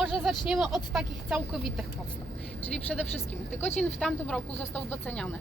może zaczniemy od takich całkowitych podstaw. Czyli przede wszystkim Tykocin w tamtym roku został doceniony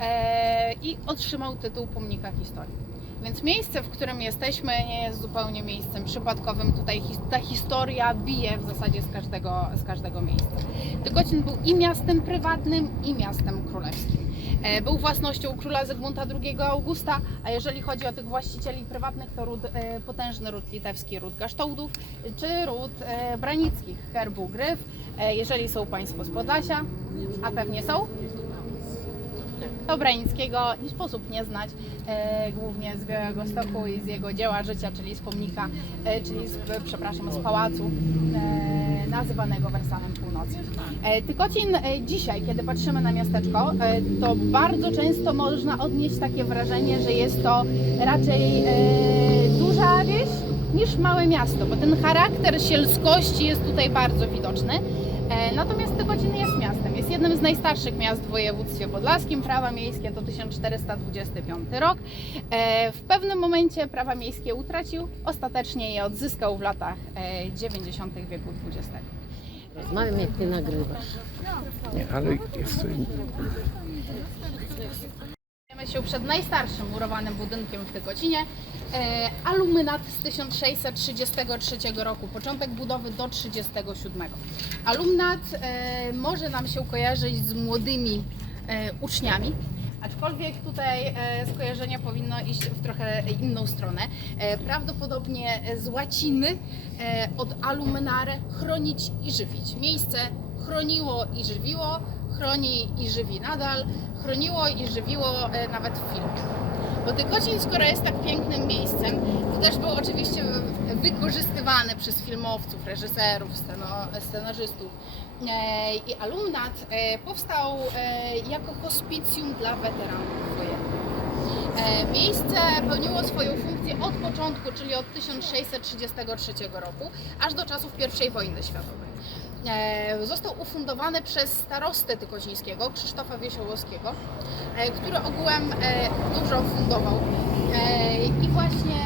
e, i otrzymał tytuł Pomnika Historii. Więc miejsce, w którym jesteśmy, nie jest zupełnie miejscem przypadkowym. Tutaj ta historia bije w zasadzie z każdego, z każdego miejsca. Tykocin był i miastem prywatnym, i miastem królewskim. E, Był własnością króla Zygmunta II Augusta, a jeżeli chodzi o tych właścicieli prywatnych, to ród, e, potężny ród litewski, ród Gasztołdów, czy ród e, branickich, herbu Gryf. Jeżeli są Państwo z Podlasia, a pewnie są, to Branickiego nie sposób nie znać, e, głównie z Białego Stoku i z jego dzieła życia, czyli z pomnika, e, czyli z, przepraszam, z pałacu e, nazywanego Wersalem Północy. E, Tykocin e, dzisiaj, kiedy patrzymy na miasteczko, e, to bardzo często można odnieść takie wrażenie, że jest to raczej e, duża wieś niż małe miasto, bo ten charakter sielskości jest tutaj bardzo widoczny. E, Natomiast Tykocin jest miastem. Jest jednym z najstarszych miast w województwie podlaskim. Prawa miejskie to 1425 rok. E, W pewnym momencie prawa miejskie utracił, ostatecznie je odzyskał w latach e, 90. wieku XX. Rozmawiam jak ty nagrywasz. Nie, ale jest, Znajdujemy się przed najstarszym murowanym budynkiem w Tykocinie. E, aluminat z 1633 roku, początek budowy do 37. Aluminat e, może nam się kojarzyć z młodymi e, uczniami. Aczkolwiek tutaj e, skojarzenie powinno iść w trochę inną stronę. E, prawdopodobnie z łaciny e, od aluminare chronić i żywić. Miejsce chroniło i żywiło, chroni i żywi nadal, chroniło i żywiło e, nawet w filmie. Bo Tykocin, skoro jest tak pięknym miejscem, to też był oczywiście wykorzystywany przez filmowców, reżyserów, scenarzystów. E, I alumnat e, powstał jako hospicjum dla weteranów wojennych. Miejsce pełniło swoją funkcję od początku, czyli od 1633 roku, aż do czasów I wojny światowej. E, Został ufundowany przez starostę tykocińskiego, Krzysztofa Wiesiołowskiego, e, który ogółem e, dużo fundował i właśnie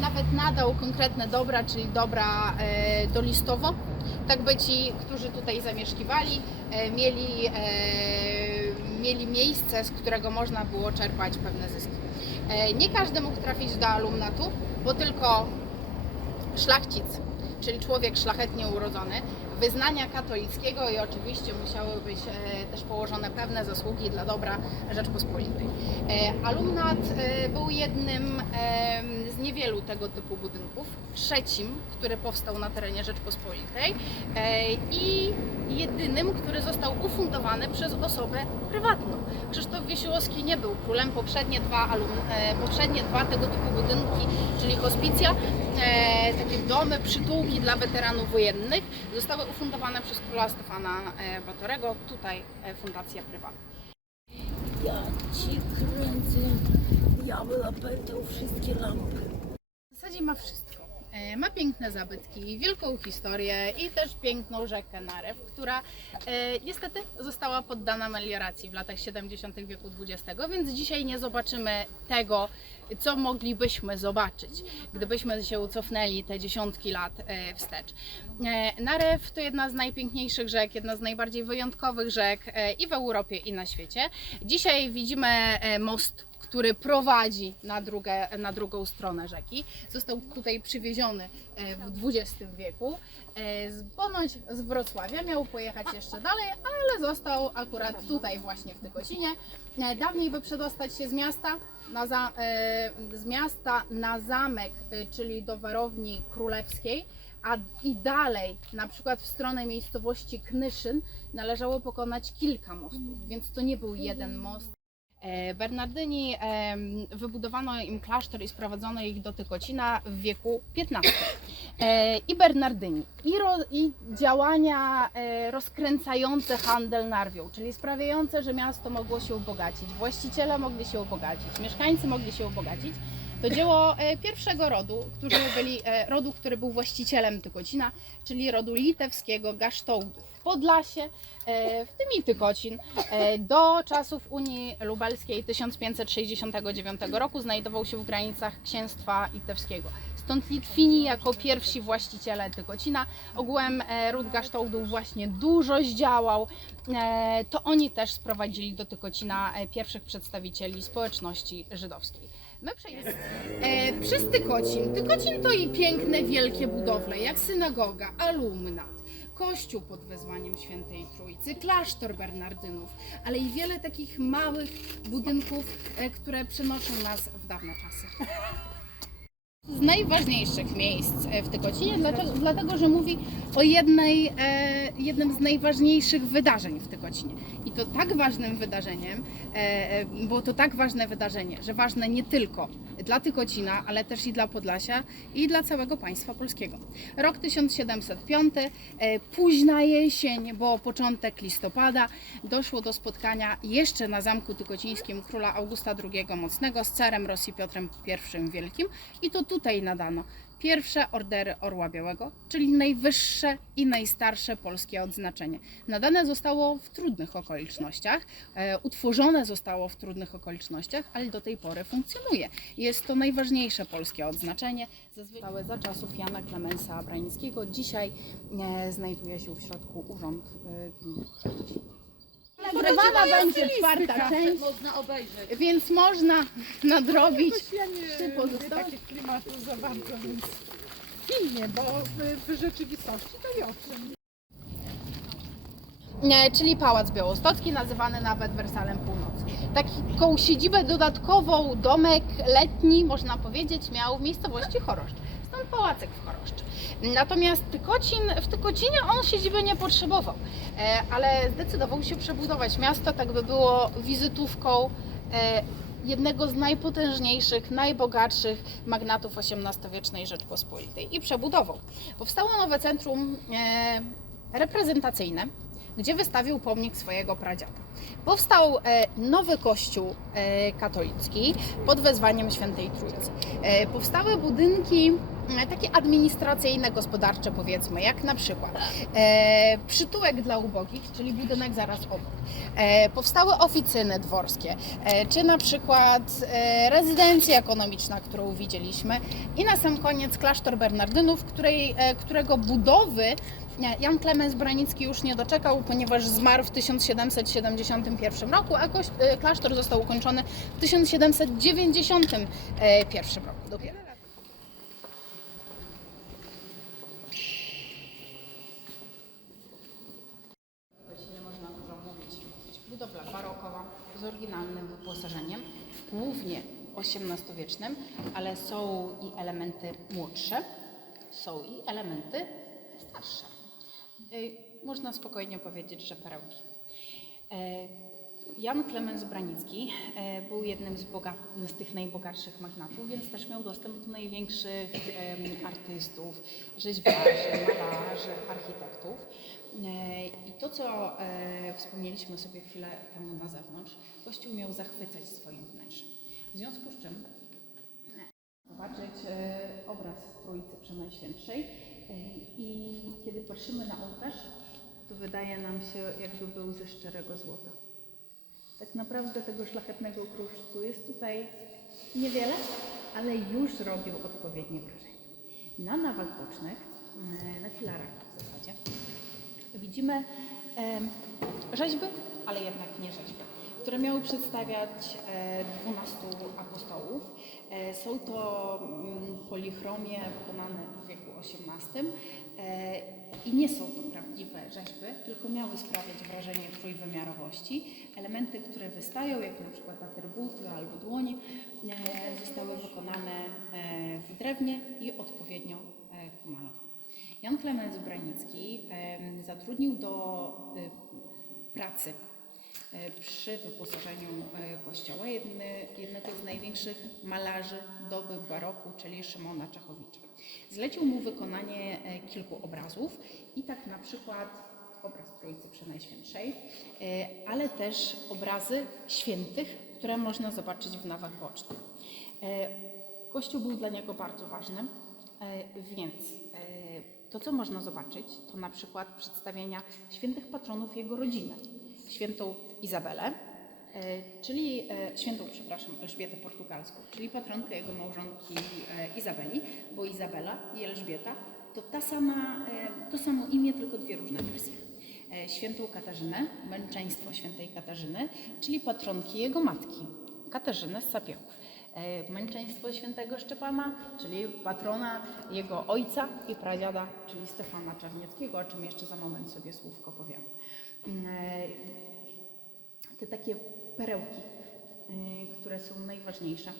nawet nadał konkretne dobra, czyli dobra dolistowo, tak by ci, którzy tutaj zamieszkiwali, mieli, mieli miejsce, z którego można było czerpać pewne zyski. Nie każdy mógł trafić do alumnatu, bo tylko szlachcic, czyli człowiek szlachetnie urodzony, wyznania katolickiego i oczywiście musiały być e, też położone pewne zasługi dla dobra Rzeczpospolitej. E, alumnat e, był jednym z niewielu tego typu budynków, trzecim, który powstał na terenie Rzeczpospolitej e, i jedynym, który został ufundowany przez osobę prywatną. Krzysztof Wiesiłowski nie był królem, poprzednie dwa, e, poprzednie dwa tego typu budynki, czyli hospicja, e, takie domy, przytułki dla weteranów wojennych, zostały ufundowane przez króla Stefana Batorego, tutaj fundacja prywatna. Ja ci kręcę. Diabeł opętał wszystkie lampy. W zasadzie ma wszystko. E, Ma piękne zabytki, wielką historię i też piękną rzekę Narew, która e, niestety została poddana melioracji w latach 70. wieku XX, więc dzisiaj nie zobaczymy tego, co moglibyśmy zobaczyć, gdybyśmy się cofnęli te dziesiątki lat e, wstecz. E, Narew to jedna z najpiękniejszych rzek, jedna z najbardziej wyjątkowych rzek e, i w Europie, i na świecie. Dzisiaj widzimy e, most który prowadzi na, drugę, na drugą stronę rzeki. Został tutaj przywieziony e, w XX wieku. e, ponoć z Wrocławia miał pojechać jeszcze dalej, ale został akurat tutaj właśnie w Tykocinie. E, Dawniej, by przedostać się z miasta na, za, z miasta na zamek, czyli do warowni królewskiej, a i dalej, na przykład w stronę miejscowości Knyszyn, należało pokonać kilka mostów, więc to nie był jeden most. E, Bernardyni wybudowano im klasztor i sprowadzono ich do Tykocina w wieku XV. E, I Bernardyni, i, ro, i działania e, rozkręcające handel narwią, czyli sprawiające, że miasto mogło się ubogacić, właściciele mogli się ubogacić, mieszkańcy mogli się ubogacić. To dzieło e, pierwszego rodu, którzy byli, e, rodu, który był właścicielem Tykocina, czyli rodu litewskiego Gasztołdów. W Podlasie, e, w tym i Tykocin, do czasów Unii Lubelskiej 1569 roku znajdował się w granicach księstwa litewskiego. Stąd Litwini jako pierwsi właściciele Tykocina, ogółem ród gasztołdów właśnie dużo zdziałał, to oni też sprowadzili do Tykocina pierwszych przedstawicieli społeczności żydowskiej. My przejdziemy. E, przez Tykocin. Tykocin to i piękne, wielkie budowle, jak synagoga, alumnat, kościół pod wezwaniem Świętej Trójcy, klasztor Bernardynów, ale i wiele takich małych budynków, e, które przenoszą nas w dawne czasy. Z najważniejszych miejsc e, w Tykocinie, dlatego, dlatego że mówi o jednej, e, jednym z najważniejszych wydarzeń w Tykocinie. I to tak ważnym wydarzeniem, e, e, było to tak ważne wydarzenie, że ważne nie tylko dla Tykocina, ale też i dla Podlasia i dla całego państwa polskiego. Rok 1705, e, późna jesień, bo początek listopada, doszło do spotkania jeszcze na Zamku Tykocińskim króla Augusta II Mocnego z carem Rosji Piotrem I Wielkim i to tutaj nadano pierwsze ordery Orła Białego, czyli najwyższe i najstarsze polskie odznaczenie. Nadane zostało w trudnych okolicznościach, e, utworzone zostało w trudnych okolicznościach, ale do tej pory funkcjonuje. Jest to najważniejsze polskie odznaczenie, zazwyczaj za czasów Jana Klemensa Branickiego. Dzisiaj e, znajduje się w środku urząd e. Nagrywana będzie czwarta część, Można obejrzeć. więc można nadrobić trzy pozostałe. takich klimatów za bardzo, więc w filmie, bo w, w rzeczywistości to i owszem. Nie, czyli Pałac Białostocki, nazywany nawet Wersalem Północy. Taką siedzibę dodatkową, domek letni, można powiedzieć, miał w miejscowości Choroszcz. Stąd pałacek w Choroszcz. Natomiast Tykocin, w Tykocinie on siedziby nie potrzebował, e, ale zdecydował się przebudować miasto, tak by było wizytówką e, jednego z najpotężniejszych, najbogatszych magnatów XVIII-wiecznej Rzeczpospolitej i przebudował. Powstało nowe centrum e, reprezentacyjne, gdzie wystawił pomnik swojego pradziada. Powstał nowy kościół katolicki pod wezwaniem Świętej Trójcy. Powstały budynki takie administracyjne, gospodarcze powiedzmy, jak na przykład e, przytułek dla ubogich, czyli budynek zaraz obok. E, Powstały oficyny dworskie, e, czy na przykład e, rezydencja ekonomiczna, którą widzieliśmy i na sam koniec klasztor Bernardynów, której, e, którego budowy nie, Jan Klemens Branicki już nie doczekał, ponieważ zmarł w 1771 roku, a e, klasztor został ukończony w 1791 roku dopiero. Nie można dużo mówić. Budowla barokowa z oryginalnym wyposażeniem, głównie XVIII-wiecznym, ale są i elementy młodsze, są i elementy starsze. Y, Można spokojnie powiedzieć, że perełki. E, Jan Klemens Branicki e, był jednym z, z tych najbogatszych magnatów, więc też miał dostęp do największych artystów, rzeźbiarzy, malarzy, architektów. E, I to, co e, wspomnieliśmy sobie chwilę temu na zewnątrz, Kościół miał zachwycać swoim wnętrzem. W związku z czym zobaczyć e, obraz Trójcy Przenajświętszej i kiedy patrzymy na ołtarz, to wydaje nam się, jakby był ze szczerego złota. Tak naprawdę tego szlachetnego kruszcu jest tutaj niewiele, ale już robił odpowiednie wrażenie. Na nawach bocznych, na filarach w zasadzie, widzimy rzeźby, ale jednak nie rzeźby, które miały przedstawiać e, 12 apostołów. E, Są to mm, polichromie wykonane w wieku XVIII e, i nie są to prawdziwe rzeźby, tylko miały sprawiać wrażenie trójwymiarowości. Elementy, które wystają, jak na przykład atrybuty albo dłonie, e, zostały wykonane e, w drewnie i odpowiednio e, pomalowane. Jan Klemens Branicki zatrudnił do y, pracy e, przy wyposażeniu e, kościoła jedny, jednego z największych malarzy doby baroku, czyli Szymona Czachowicza. Zlecił mu wykonanie e, kilku obrazów i tak na przykład obraz Trójcy Przenajświętszej, e, ale też obrazy świętych, które można zobaczyć w nawach bocznych. E, Kościół był dla niego bardzo ważny, więc to, co można zobaczyć, to na przykład przedstawienia świętych patronów jego rodziny. Świętą Izabelę, e, czyli e, świętą, przepraszam, Elżbietę Portugalską, czyli patronkę jego małżonki e, Izabeli, bo Izabela i Elżbieta to ta sama, to samo imię, tylko dwie różne wersje. Świętą Katarzynę, męczeństwo świętej Katarzyny, czyli patronki jego matki, Katarzyny z Sapiełków. E, Męczeństwo świętego Szczepana, czyli patrona jego ojca i pradziada, czyli Stefana Czarnieckiego, o czym jeszcze za moment sobie słówko powiem. E, Te takie perełki, e, które są najważniejsze.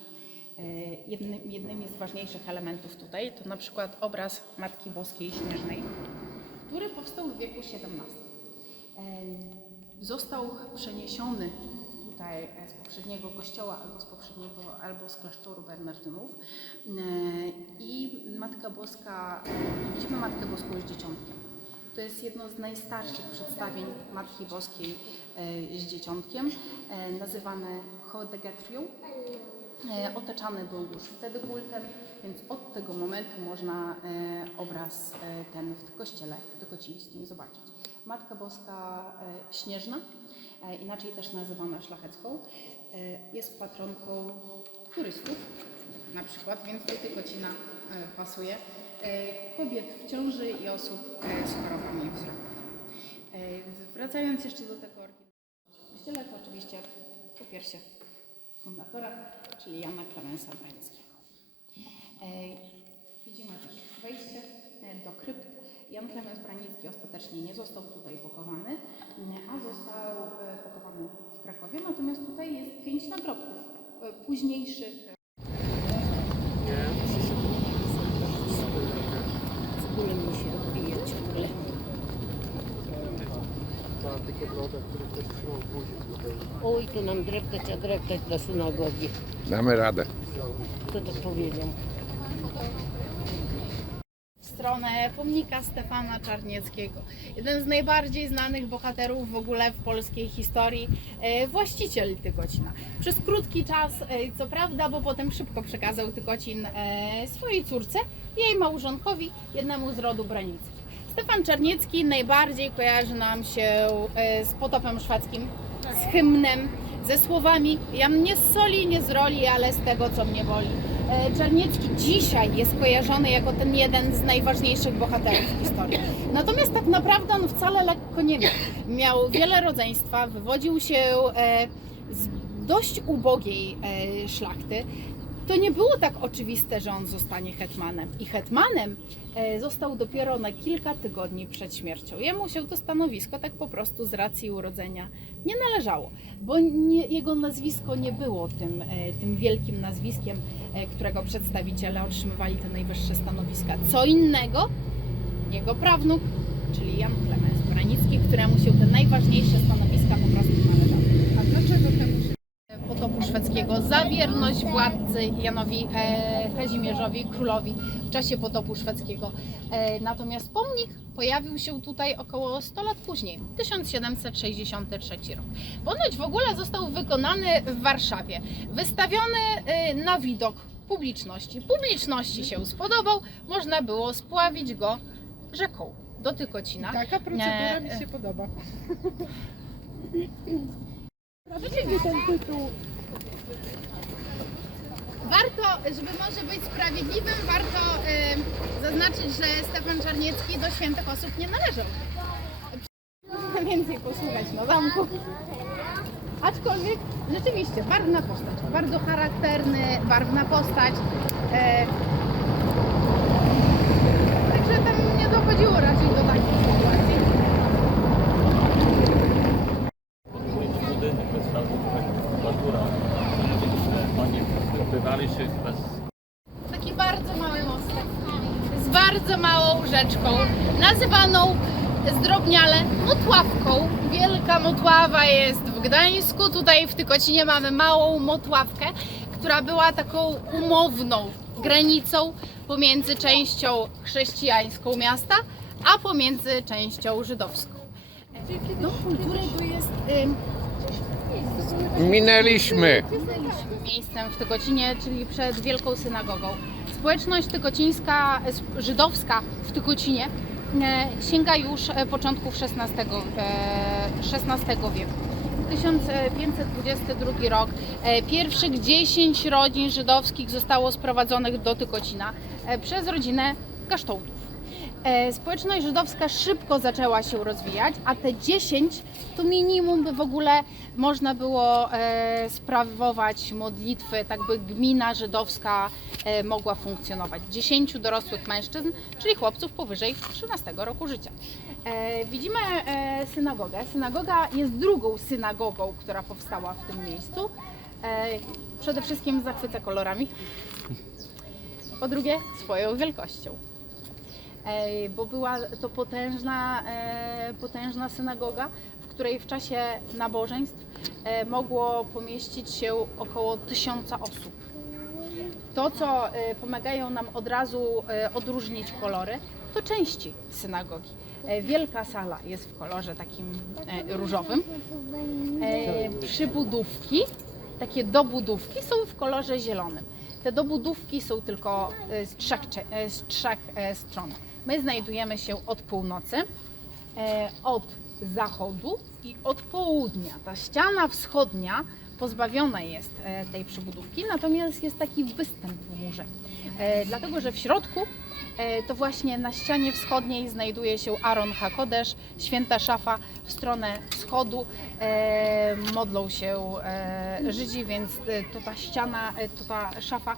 Jednym, jednymi z ważniejszych elementów tutaj to na przykład obraz Matki Boskiej Śnieżnej, który powstał w wieku XVII. Został przeniesiony tutaj e, z poprzedniego kościoła albo z poprzedniego, albo z klasztoru Bernardynów E, i Matka Boska, e, widzimy Matkę Boską z Dzieciątkiem. To jest jedno z najstarszych przedstawień Matki Boskiej z Dzieciątkiem, nazywane Chodegatrią. Otaczany był już wtedy kultem, więc od tego momentu można obraz ten w kościele wykocińskim zobaczyć. Matka Boska Śnieżna, inaczej też nazywana szlachecką, e, jest patronką turystów na przykład, więc do Tykocina e, pasuje, e, kobiet w ciąży i osób e, z chorobami wzroku. E, Wracając jeszcze do tego kościele, to oczywiście po piersie fundatora, czyli Jana Klemensa Brańskiego. E, Widzimy też wejście e, do krypt. Jan Klemens Branicki ostatecznie nie został tutaj pochowany, m, a został e, pochowany w Krakowie. Natomiast tutaj jest pięć nagrobków e, późniejszych e, Wspólnie mi się odbija ciągle. Oj, to nam dreptać, a dreptać do synagogi. Damy radę. Kto to powiedział? Stronę pomnika Stefana Czarnieckiego. Jeden z najbardziej znanych bohaterów w ogóle w polskiej historii, e, właściciel Tykocina. Przez krótki czas, e, co prawda, bo potem szybko przekazał Tykocin e, swojej córce, jej małżonkowi, jednemu z rodu Branickich. Stefan Czarniecki najbardziej kojarzy nam się z potopem szwedzkim, z hymnem, ze słowami ja mnie z soli, nie z roli, ale z tego, co mnie boli. E, Czarniecki dzisiaj jest kojarzony jako ten jeden z najważniejszych bohaterów historii. Natomiast tak naprawdę on wcale lekko nie miał. Miał wiele rodzeństwa, wywodził się e, z dość ubogiej e, szlachty. To nie było tak oczywiste, że on zostanie hetmanem. I hetmanem e, został dopiero na kilka tygodni przed śmiercią. Jemu się to stanowisko tak po prostu z racji urodzenia nie należało, bo nie, jego nazwisko nie było tym, e, tym wielkim nazwiskiem, e, którego przedstawiciele otrzymywali te najwyższe stanowiska. Co innego jego prawnuk, czyli Jan Klemens Branicki, któremu się te najważniejsze stanowiska po prostu należały A dlaczego temu się potopu szwedzkiego za wierność władcy Janowi e, Kazimierzowi, królowi w czasie potopu szwedzkiego. E, natomiast pomnik pojawił się tutaj około 100 lat później, 1763 rok. Ponoć w ogóle został wykonany w Warszawie, wystawiony e, na widok publiczności. Publiczności się spodobał, można było spławić go rzeką do Tykocina. taka procedura Nie. mi się podoba? Warto, żeby może być sprawiedliwym, warto y, zaznaczyć, że Stefan Czarniecki do świętych osób nie należał. Więcej posłuchać na zamku. Aczkolwiek rzeczywiście barwna postać, bardzo charakterny, barwna postać. E, także tam nie dochodziło raczej do takich sytuacji. budynek wystawny, natura. Oni odbywali się bez Taki bardzo mały mostek z bardzo małą rzeczką, nazywaną zdrobniale Motławką. Wielka Motława jest w Gdańsku, tutaj w Tykocinie mamy małą Motławkę, która była taką umowną granicą pomiędzy częścią chrześcijańską miasta, a pomiędzy częścią żydowską. Dom kultury to jest ym, Minęliśmy. miejscem w Tykocinie, czyli przed Wielką Synagogą. Społeczność tykocińska, e, żydowska w Tykocinie e, sięga już e, początków XVI, e, XVI wieku. 1522 rok. E, Pierwszych 10 rodzin żydowskich zostało sprowadzonych do Tykocina e, przez rodzinę Kasztołtów. E, Społeczność żydowska szybko zaczęła się rozwijać, a te 10 to minimum, by w ogóle można było e, sprawować modlitwy, tak by gmina żydowska e, mogła funkcjonować. 10 dorosłych mężczyzn, czyli chłopców powyżej 13 roku życia. Widzimy synagogę. Synagoga jest drugą synagogą, która powstała w tym miejscu. Przede wszystkim zachwyca kolorami. Po drugie, swoją wielkością. Bo była to potężna, e, potężna synagoga, w której w czasie nabożeństw e, mogło pomieścić się około tysiąca osób. To, co e, pomagają nam od razu odróżnić kolory, to części synagogi. Wielka sala jest w kolorze takim różowym. Przybudówki, takie dobudówki są w kolorze zielonym. Te dobudówki są tylko z trzech, z trzech stron. My znajdujemy się od północy, e, od zachodu i od południa. Ta ściana wschodnia pozbawiona jest e, tej przybudówki, natomiast jest taki występ w murze. E, Dlatego, że w środku to właśnie na ścianie wschodniej znajduje się Aaron Hakodesz, święta szafa w stronę wschodu. Modlą się Żydzi, więc to ta ściana, to ta szafa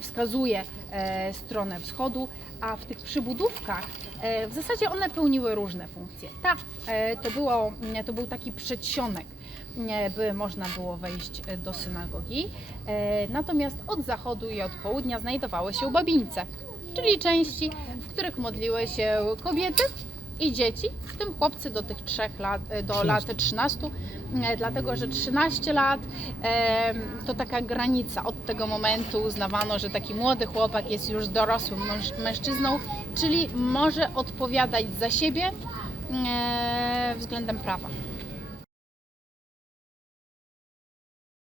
wskazuje e, stronę wschodu, a w tych przybudówkach e, w zasadzie one pełniły różne funkcje. Ta e, to, było, to był taki przedsionek, e, by można było wejść do synagogi. Natomiast od zachodu i od południa znajdowały się babińce, czyli części, w których modliły się kobiety i dzieci, w tym chłopcy do tych trzech lat, e, do lat 13, e, dlatego że 13 lat e, to taka granica. Od tego momentu uznawano, że taki młody chłopak jest już dorosłym męż- mężczyzną, czyli może odpowiadać za siebie e, względem prawa.